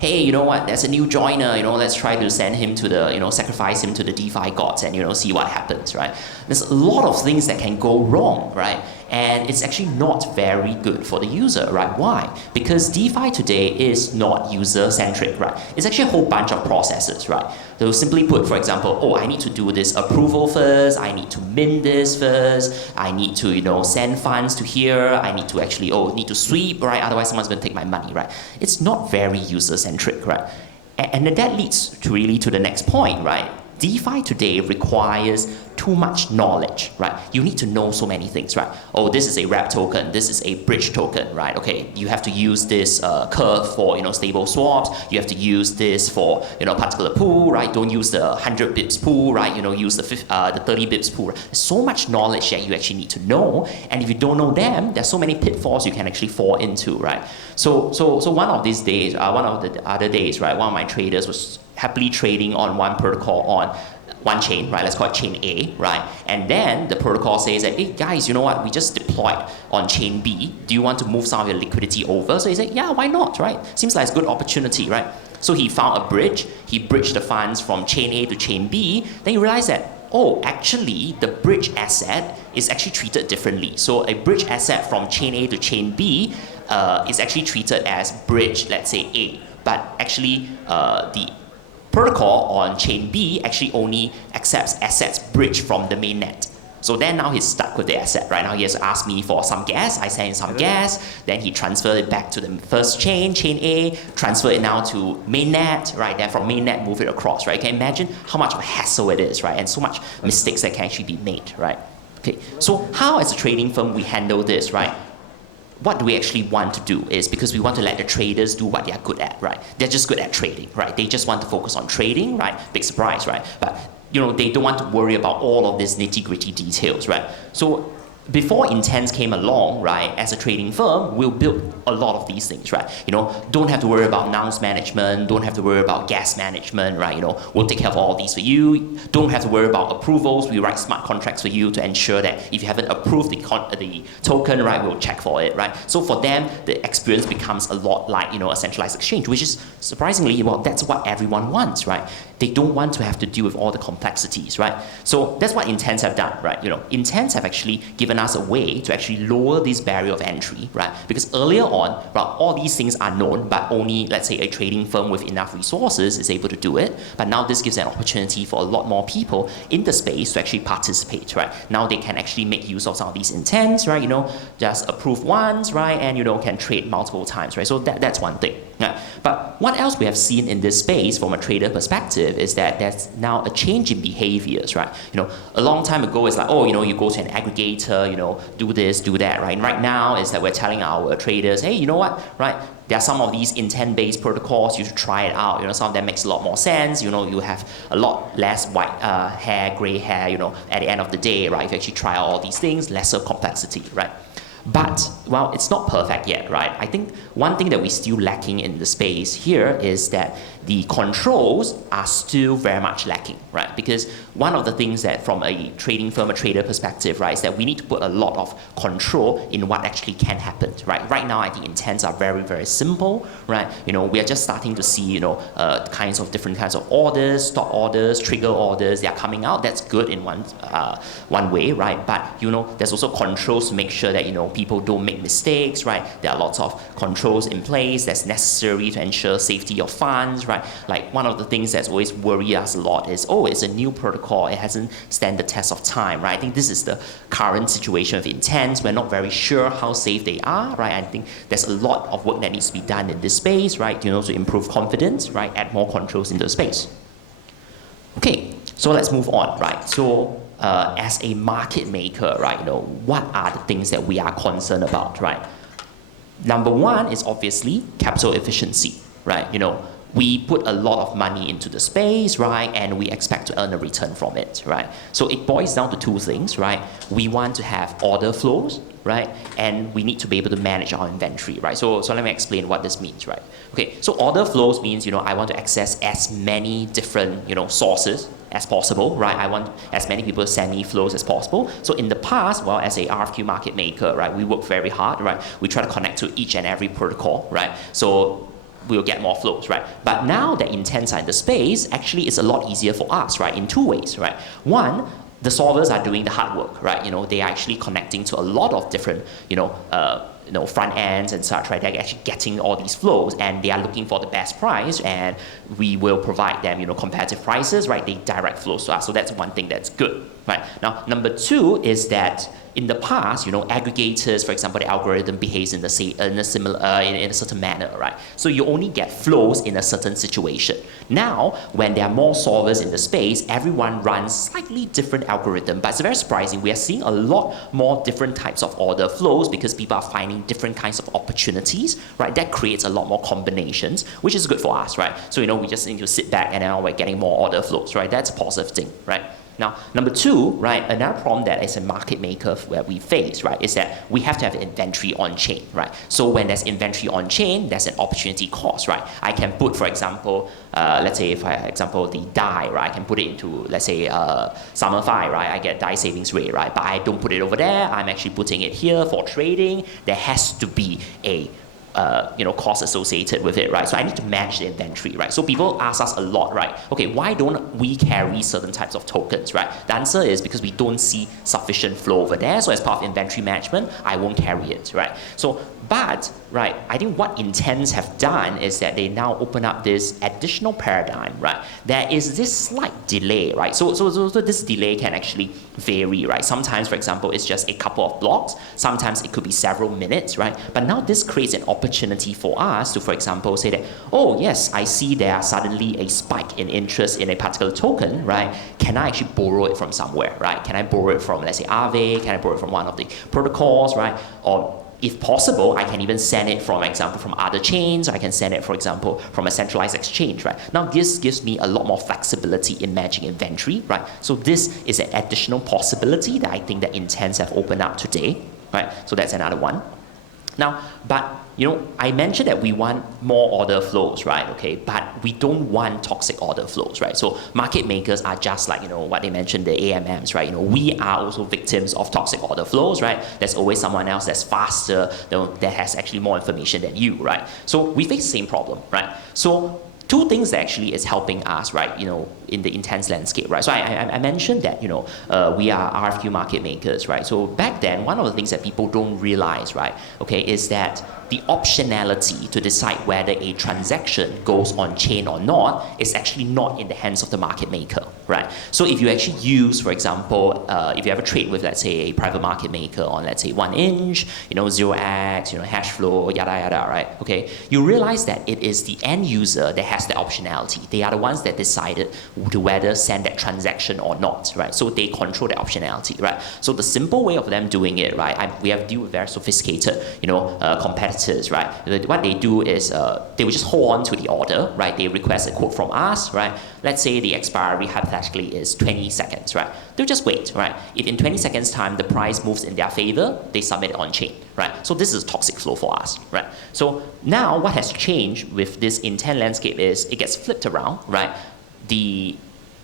hey, you know what, there's a new joiner, let's try to send him to the, sacrifice him to the DeFi gods and, see what happens, right? There's a lot of things that can go wrong, right? And it's actually not very good for the user, right? Why? Because DeFi today is not user-centric, right? It's actually a whole bunch of processes, right? So simply put, for example, I need to do this approval first, I need to mint this first, I need to, send funds to here, I need to actually, need to sweep, right? Otherwise someone's gonna take my money, right? It's not very user-centric, right? And that leads to the next point, right? DeFi today requires too much knowledge, right? You need to know so many things, right? This is a wrap token, this is a bridge token, right? Okay, you have to use this curve for stable swaps. You have to use this for particular pool, right? Don't use the 100 bips pool, right? Use the 30 bips pool. There's so much knowledge that you actually need to know, and if you don't know them, there's so many pitfalls you can actually fall into, right? So one of these days, one of the other days, right? One of my traders was happily trading on one protocol on one chain, right? Let's call it chain A, right? And then the protocol says that, hey guys, you know what? We just deployed on chain B. Do you want to move some of your liquidity over? So he said, yeah, why not, right? Seems like it's a good opportunity, right? So he found a bridge. He bridged the funds from chain A to chain B. Then he realized that, actually the bridge asset is actually treated differently. So a bridge asset from chain A to chain B is actually treated as bridge, let's say A. But actually the protocol on chain B actually only accepts assets bridged from the mainnet. So then now he's stuck with the asset, right? Now he has to ask me for some gas, I send him some gas, then he transferred it back to the first chain A, transfer it now to mainnet, right? Then from mainnet, move it across, right? You can imagine how much of a hassle it is, right? And so much mistakes that can actually be made, right? Okay, so how as a trading firm we handle this, right? What do we actually want to do is because we want to let the traders do what they're good at, right? They're just good at trading, right? They just want to focus on trading, right? Big surprise, right? But they don't want to worry about all of these nitty-gritty details, right? So before Intents came along, right, as a trading firm, we'll build a lot of these things, right? Don't have to worry about nonce management, don't have to worry about gas management, right? We'll take care of all these for you. Don't have to worry about approvals. We write smart contracts for you to ensure that if you haven't approved the token, right, we'll check for it, right? So for them, the experience becomes a lot like, a centralized exchange, which is surprisingly, that's what everyone wants, right? They don't want to have to deal with all the complexities, right? So that's what Intents have done, right? Intents have actually given us a way to actually lower this barrier of entry, right? Because earlier on, well, all these things are known, but only, let's say, a trading firm with enough resources is able to do it. But now this gives an opportunity for a lot more people in the space to actually participate, right? Now they can actually make use of some of these intents, right? Just approve once, right? And, can trade multiple times, right? So that's one thing. Yeah. But what else we have seen in this space from a trader perspective is that there's now a change in behaviors, right? A long time ago it's like, you go to an aggregator, do this, do that, right? And right now is that we're telling our traders, hey, you know what, right? There are some of these intent-based protocols, you should try it out. Some of them makes a lot more sense. You have a lot less white hair, gray hair, at the end of the day, right? If you actually try out all these things, lesser complexity, right? But, well, it's not perfect yet, right? I think one thing that we're still lacking in the space here is that the controls are still very much lacking, right? Because one of the things that from a trading firm, a trader perspective, right, is that we need to put a lot of control in what actually can happen, right? Right now, I think intents are very, very simple, right? We are just starting to see, different kinds of orders, stop orders, trigger orders, they are coming out. That's good in one way, right? But, there's also controls to make sure that, people don't make mistakes, right? There are lots of controls in place that's necessary to ensure safety of funds, right? Like one of the things that's always worry us a lot is, it's a new protocol, it hasn't stand the test of time, right? I think this is the current situation of intents. We're not very sure how safe they are, right? I think there's a lot of work that needs to be done in this space, right? To improve confidence, right? Add more controls into the space. Okay, so let's move on, right? So as a market maker, right, what are the things that we are concerned about, right? Number one is obviously capital efficiency, right? We put a lot of money into the space, right? And we expect to earn a return from it, right? So it boils down to two things, right? We want to have order flows, right? And we need to be able to manage our inventory, right? So let me explain what this means, right? Okay, so order flows means, I want to access as many different, sources as possible, right? I want as many people to send me flows as possible. So in the past, well, as a RFQ market maker, right, we work very hard, right? We try to connect to each and every protocol, right? So we'll get more flows, right? But now that intents are in the space, actually it's a lot easier for us, right? In two ways, right? One, the solvers are doing the hard work, right? They are actually connecting to a lot of different, front ends and such, right? They're actually getting all these flows, and they are looking for the best price, and we will provide them, competitive prices, right? They direct flows to us, so that's one thing that's good, right? Now, number two is that in the past, aggregators, for example, the algorithm behaves in a certain manner, right? So you only get flows in a certain situation. Now, when there are more solvers in the space, everyone runs slightly different algorithm, but it's very surprising. We are seeing a lot more different types of order flows because people are finding different kinds of opportunities, right? That creates a lot more combinations, which is good for us, right? So, we just need to sit back and now we're getting more order flows, right? That's a positive thing, right? Now, number two, right, another problem that as a market maker where we face, right, is that we have to have inventory on chain, right? So when there's inventory on chain, there's an opportunity cost, right? I can put, for example, let's say for example, the DAI, right, I can put it into, let's say, Summerfy, right? I get DAI savings rate, right? But I don't put it over there. I'm actually putting it here for trading. There has to be a cost associated with it, right? So I need to manage the inventory, right? So people ask us a lot, right? Okay, why don't we carry certain types of tokens, right? The answer is because we don't see sufficient flow over there. So as part of inventory management, I won't carry it, right? So, but, right, I think what intents have done is that they now open up this additional paradigm, right? There is this slight delay, right? So this delay can actually vary, right? Sometimes, for example, it's just a couple of blocks. Sometimes it could be several minutes, right? But now this creates an opportunity for us to, for example, say that, oh yes, I see there are suddenly a spike in interest in a particular token, right? Can I actually borrow it from somewhere, right? Can I borrow it from, let's say, Aave? Can I borrow it from one of the protocols, right? Or if possible, I can even send it, for example, from other chains. I can send it, for example, from a centralized exchange, right? Now, this gives me a lot more flexibility in managing inventory, right? So this is an additional possibility that I think that intents have opened up today, right? So that's another one. Now, but I mentioned that we want more order flows, right? Okay, but we don't want toxic order flows, right? So market makers are just like, what they mentioned, the AMMs, right? We are also victims of toxic order flows, right? There's always someone else that's faster, that has actually more information than you, right? So we face the same problem, right? So two things that actually is helping us, right, in the intense landscape, right? So I mentioned that, we are RFQ market makers, right? So back then, one of the things that people don't realize, right, okay, is that the optionality to decide whether a transaction goes on chain or not is actually not in the hands of the market maker, right? So if you actually use, for example, if you ever trade with, let's say, a private market maker on, let's say, 1inch, 0x, hash flow, yada yada, right? Okay, you realize that it is the end user that has the optionality. They are the ones that decided to whether send that transaction or not, right? So they control the optionality, right? So the simple way of them doing it, right? We have to deal with very sophisticated, competitors, right? What they do is they will just hold on to the order, right? They request a quote from us, right? Let's say the expiry hypothetically is 20 seconds, right? They'll just wait, right? If in 20 seconds time the price moves in their favor, they submit it on chain, right? So this is toxic flow for us, right? So now what has changed with this intent landscape is it gets flipped around, right? The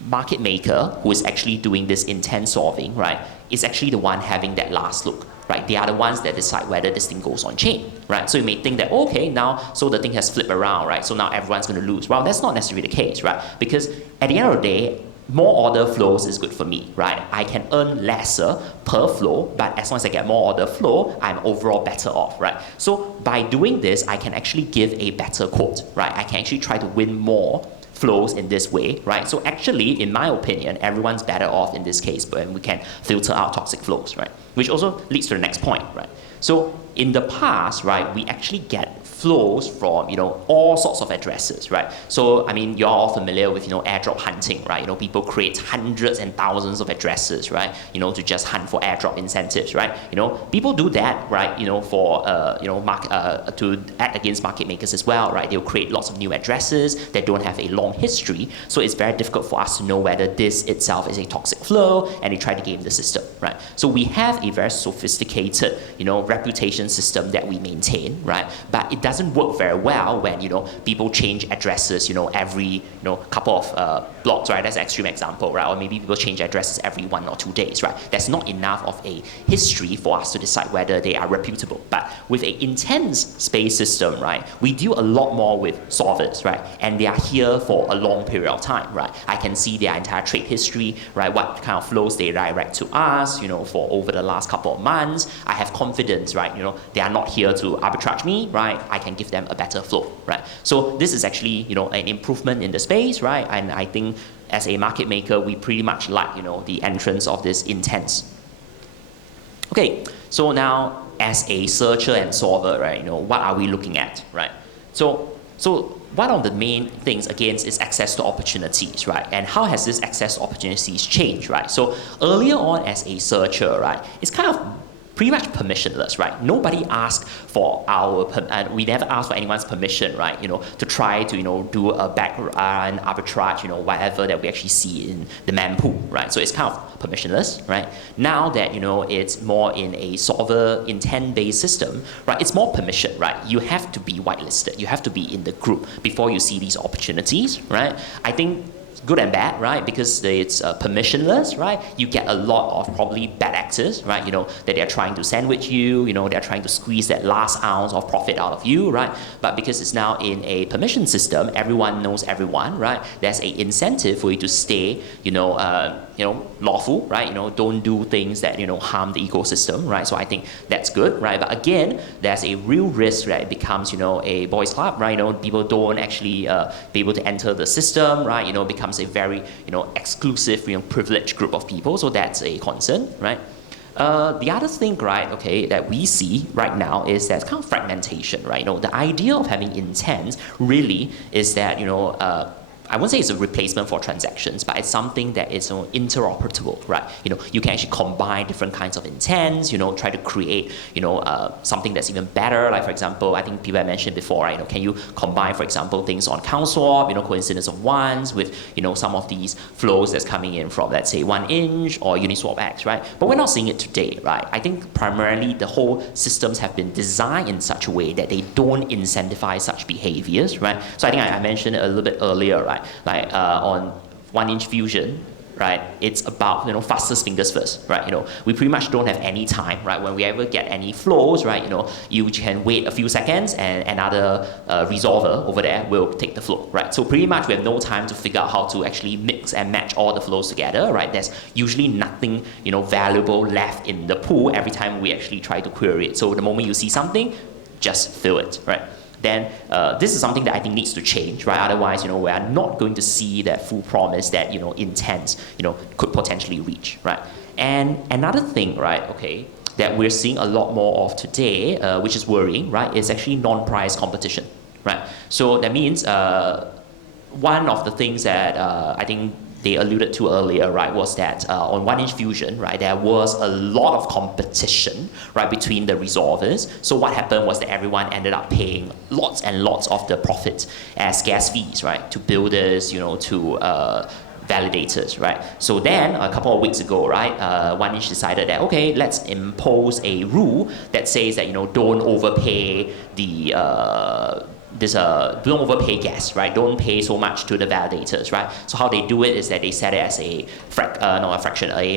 market maker who is actually doing this intent solving, right, is actually the one having that last look, right? They are the ones that decide whether this thing goes on chain, right? So you may think that, okay, now, so the thing has flipped around, right? So now everyone's going to lose. Well, that's not necessarily the case, right? Because at the end of the day, more order flows is good for me, right? I can earn lesser per flow, but as long as I get more order flow, I'm overall better off, right? So by doing this, I can actually give a better quote, right? I can actually try to win more flows in this way, right? So actually, in my opinion, everyone's better off in this case, but we can filter out toxic flows, right? Which also leads to the next point, right? So in the past, right, we actually get flows from, all sorts of addresses, right? So, I mean, you're all familiar with, airdrop hunting, right? people create hundreds and thousands of addresses, right? To just hunt for airdrop incentives, right? People do that, right? For, to act against market makers as well, right? They'll create lots of new addresses that don't have a long history. So it's very difficult for us to know whether this itself is a toxic flow, and they try to game the system, right? So we have a very sophisticated, reputation system that we maintain, right? But it doesn't work very well when, people change addresses, every, couple of blocks, right? That's an extreme example, right? Or maybe people change addresses every 1 or 2 days, right? There's not enough of a history for us to decide whether they are reputable. But with an intense space system, right, we deal a lot more with solvers, right? And they are here for a long period of time, right? I can see their entire trade history, right? What kind of flows they direct to us, for over the last couple of months. I have confidence, right? They are not here to arbitrage me, right? I can give them a better flow, right? So this is actually, an improvement in the space, right? And I think as a market maker, we pretty much like, the entrance of this intents. Okay, so now as a searcher and solver, right, what are we looking at, right? So one of the main things, again, is access to opportunities, right? And how has this access to opportunities changed, right? So earlier on as a searcher, right, it's kind of pretty much permissionless, right? Nobody asked for we never asked for anyone's permission, right? To try to, do a background arbitrage, whatever that we actually see in the mempool, right? So it's kind of permissionless, right? Now that, it's more in a solver intent-based system, right? It's more permission, right? You have to be whitelisted. You have to be in the group before you see these opportunities, right? I think good and bad, right? Because it's permissionless, right? You get a lot of probably bad actors, right? That they're trying to sandwich you, they're trying to squeeze that last ounce of profit out of you, right? But because it's now in a permission system, everyone knows everyone, right? There's an incentive for you to stay, lawful, right? Don't do things that, harm the ecosystem, right? So I think that's good, right? But again, there's a real risk, right? It becomes, a boys club, right? People don't actually be able to enter the system, right? Becomes a very, exclusive, privileged group of people. So that's a concern, right? The other thing, right, okay, that we see right now is that kind of fragmentation, right? The idea of having intent really is that, I won't say it's a replacement for transactions, but it's something that is interoperable, right? You can actually combine different kinds of intents, try to create, something that's even better. Like, for example, I think people have mentioned before, right? Can you combine, for example, things on CounterSwap, coincidence of ones with, some of these flows that's coming in from, let's say, 1inch or Uniswap X, right? But we're not seeing it today, right? I think primarily the whole systems have been designed in such a way that they don't incentivize such behaviors, right? So I think I mentioned it a little bit earlier, right? Like on 1inch fusion, right? It's about, fastest fingers first, right? We pretty much don't have any time, right? When we ever get any flows, right? You can wait a few seconds and another resolver over there will take the flow, right? So pretty much we have no time to figure out how to actually mix and match all the flows together, right? There's usually nothing, valuable left in the pool every time we actually try to query it. So the moment you see something, just fill it, right? Then this is something that I think needs to change, right? Otherwise, we are not going to see that full promise that, intents, could potentially reach, right? And another thing, right, okay, that we're seeing a lot more of today, which is worrying, right, is actually non-price competition, right? So that means one of the things that I think they alluded to earlier, right, was that on 1inch fusion, right, there was a lot of competition, right, between the resolvers. So what happened was that everyone ended up paying lots and lots of the profit as gas fees, right, to builders, to validators, right? So then a couple of weeks ago, right, 1inch decided that, okay, let's impose a rule that says that, don't overpay the don't overpay gas, right? Don't pay so much to the validators, right? So how they do it is that they set it as a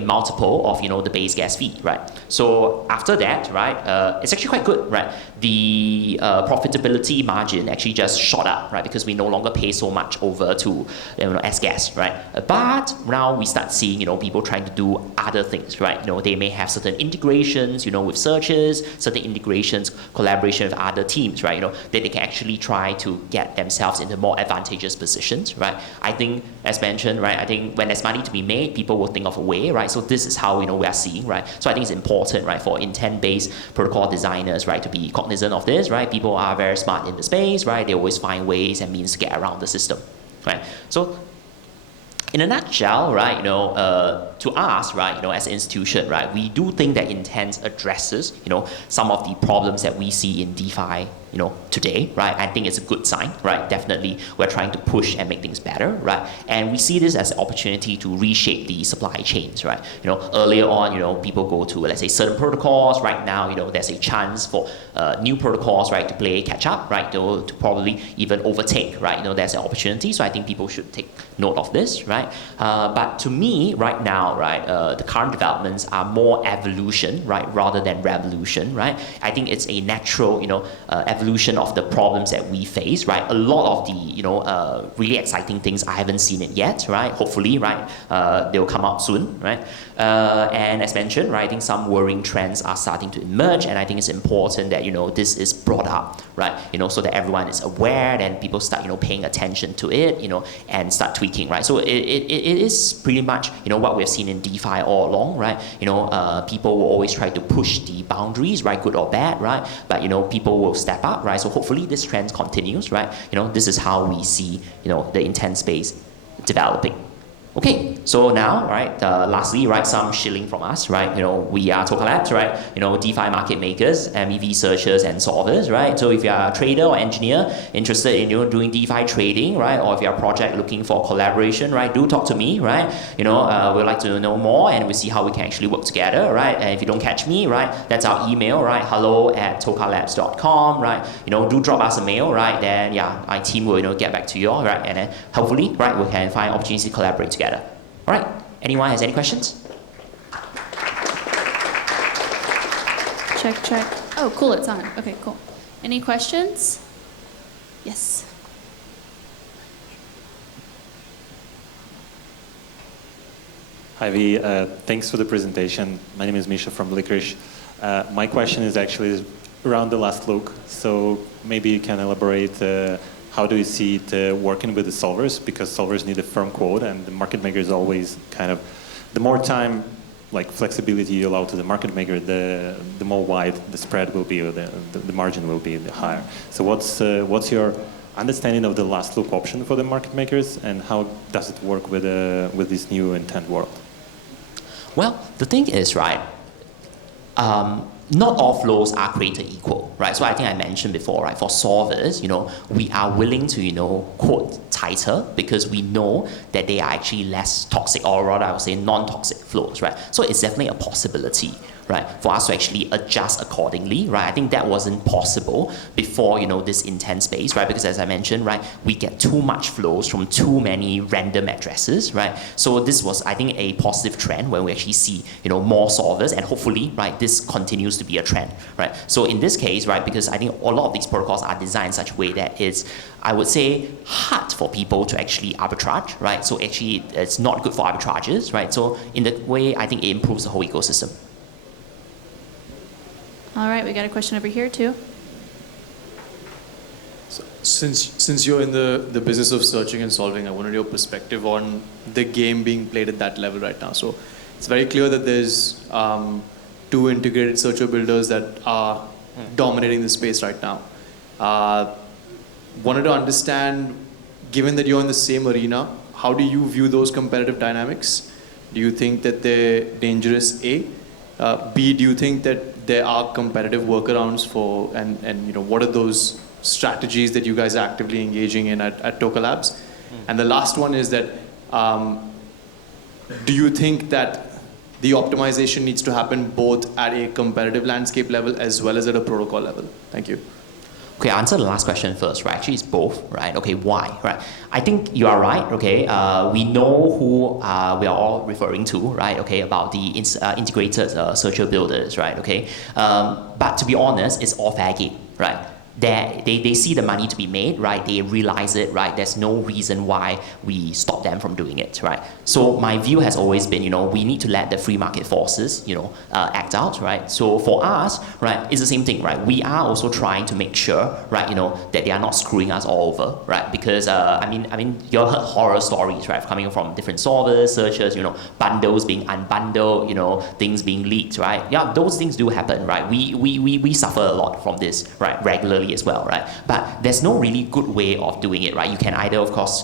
multiple of, the base gas fee, right? So after that, right, it's actually quite good, right? The profitability margin actually just shot up, right? Because we no longer pay so much over to, as gas, right? But now we start seeing, people trying to do other things, right? They may have certain integrations, with searches, certain integrations, collaboration with other teams, right? That they can actually try to get themselves into more advantageous positions, right? I think, as mentioned, right, I think when there's money to be made, people will think of a way, right? So this is how, we are seeing, right? So I think it's important, right, for intent-based protocol designers, right, to be cognizant of this, right? People are very smart in the space, right? They always find ways and means to get around the system, right? So in a nutshell, right, to us, right, as an institution, right, we do think that intent addresses, some of the problems that we see in DeFi today, right? I think it's a good sign, right? Definitely, we're trying to push and make things better, right? And we see this as an opportunity to reshape the supply chains, right? Earlier on, people go to, let's say, certain protocols. Right now, there's a chance for new protocols, right, to play catch up, right, to probably even overtake, right? There's an opportunity. So I think people should take note of this, right? But to me, right now, right, the current developments are more evolution, right, rather than revolution, right? I think it's a natural, evolution of the problems that we face, right? A lot of the, really exciting things, I haven't seen it yet, right? Hopefully, right, they'll come out soon, right? And as mentioned, right, I think some worrying trends are starting to emerge, and I think it's important that, this is brought up, right? So that everyone is aware, and people start, paying attention to it, and start tweaking, right? So it is pretty much, what we've seen in DeFi all along, right? People will always try to push the boundaries, right, good or bad, right? But, people will step up, right? So hopefully this trend continues, right? This is how we see, the intent space developing. Okay, so now, right, lastly, right, some shilling from us, right, we are Tokka Labs, right, DeFi market makers, MEV searchers and solvers, right, so if you are a trader or engineer interested in, doing DeFi trading, right, or if you're a project looking for collaboration, right, do talk to me, right, we'd like to know more, and we'll see how we can actually work together, right, and if you don't catch me, right, that's our email, right, hello@tokkalabs.com, right, do drop us a mail, right, then, yeah, my team will, get back to you all, right, and then hopefully, right, we can find opportunities to collaborate together. All right, anyone has any questions? Check. Oh, cool, it's on. Okay, cool. Any questions? Yes. Hi, V. Thanks for the presentation. My name is Misha from Licorice. My question is actually around the last look. So maybe you can elaborate how do you see it working with the solvers? Because solvers need a firm code, and the market makers always kind of, the more time, like flexibility you allow to the market maker, the more wide the spread will be, or the margin will be higher. So what's your understanding of the last look option for the market makers, and how does it work with this new intent world? Well, the thing is, right, not all flows are created equal, right? So I think I mentioned before, right, for solvers, we are willing to, quote, tighter, because we know that they are actually less toxic, or rather I would say non-toxic flows, right? So it's definitely a possibility, right, for us to actually adjust accordingly, right? I think that wasn't possible before, this intent space, right? Because as I mentioned, right, we get too much flows from too many random addresses, right? So this was, I think, a positive trend when we actually see, more solvers, and hopefully, right, this continues to be a trend, right? So in this case, right, because I think a lot of these protocols are designed in such a way that it's, I would say, hard for people to actually arbitrage, right? So actually, it's not good for arbitrages, right? So in that way, I think it improves the whole ecosystem. All right, we got a question over here too. So since you're in the business of searching and solving, I wanted your perspective on the game being played at that level right now. So it's very clear that there's two integrated searcher builders that are dominating the space right now. Wanted to understand, given that you're in the same arena, how do you view those competitive dynamics? Do you think that they're dangerous, A? B, do you think that there are competitive workarounds for, and what are those strategies that you guys are actively engaging in at Tokka Labs? And the last one is that, do you think that the optimization needs to happen both at a competitive landscape level as well as at a protocol level? Thank you. Okay, I'll answer the last question first, right? Actually, it's both, right? Okay, why, right? I think you are right, okay? We know who we are all referring to, right? Okay, about the integrated searcher builders, right? Okay, but to be honest, it's all fair game, right? They see the money to be made, right? They realize it, right? There's no reason why we stop them from doing it, right? So my view has always been, we need to let the free market forces, act out, right? So for us, right, it's the same thing, right? We are also trying to make sure, right, that they are not screwing us all over, right? Because I mean, you heard horror stories, right, coming from different solvers, searchers, bundles being unbundled, things being leaked, right? Yeah, those things do happen, right? We suffer a lot from this, right, regularly as well, right? But there's no really good way of doing it, right? You can either, of course,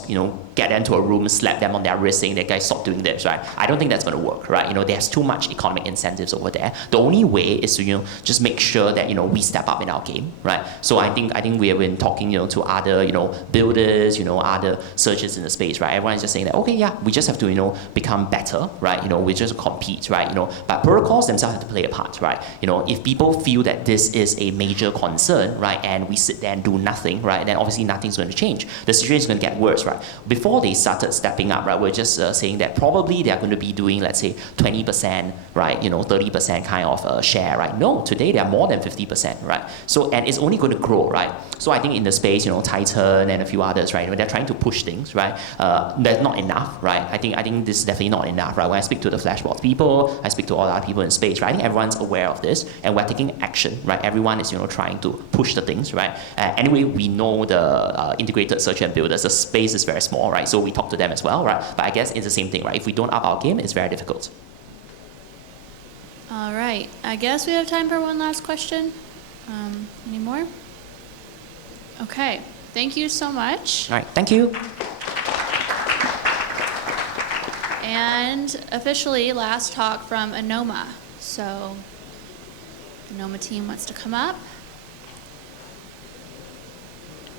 get them to a room, slap them on their wrist, saying that guys stop doing this, right? I don't think that's going to work, right? There's too much economic incentives over there. The only way is to just make sure that we step up in our game, right? So I think we have been talking to other builders, other searchers in the space, right? Everyone is just saying that okay, yeah, we just have to become better, right? We just compete, right? But protocols themselves have to play a part, right? If people feel that this is a major concern, right, and we sit there and do nothing, right, then obviously nothing's going to change. The situation is going to get worse, right? Before they started stepping up, right, we're just saying that probably they're going to be doing, let's say, 20%, right, 30% kind of share, right? No, today they are more than 50%, right? So, and it's only going to grow, right? So I think in the space, Titan and a few others, right, they're trying to push things, right? That's not enough, right? I think this is definitely not enough, right? When I speak to the Flashbox people, I speak to all the other people in space, right? I think everyone's aware of this, and we're taking action, right? Everyone is, trying to push the things, right? Anyway, we know the integrated search and builders, the space is very small, right? So we talk to them as well, right? But I guess it's the same thing, right? If we don't up our game, it's very difficult. All right. I guess we have time for one last question. Any more? Okay. Thank you so much. All right. Thank you. And officially, last talk from Anoma. So, the Anoma team wants to come up.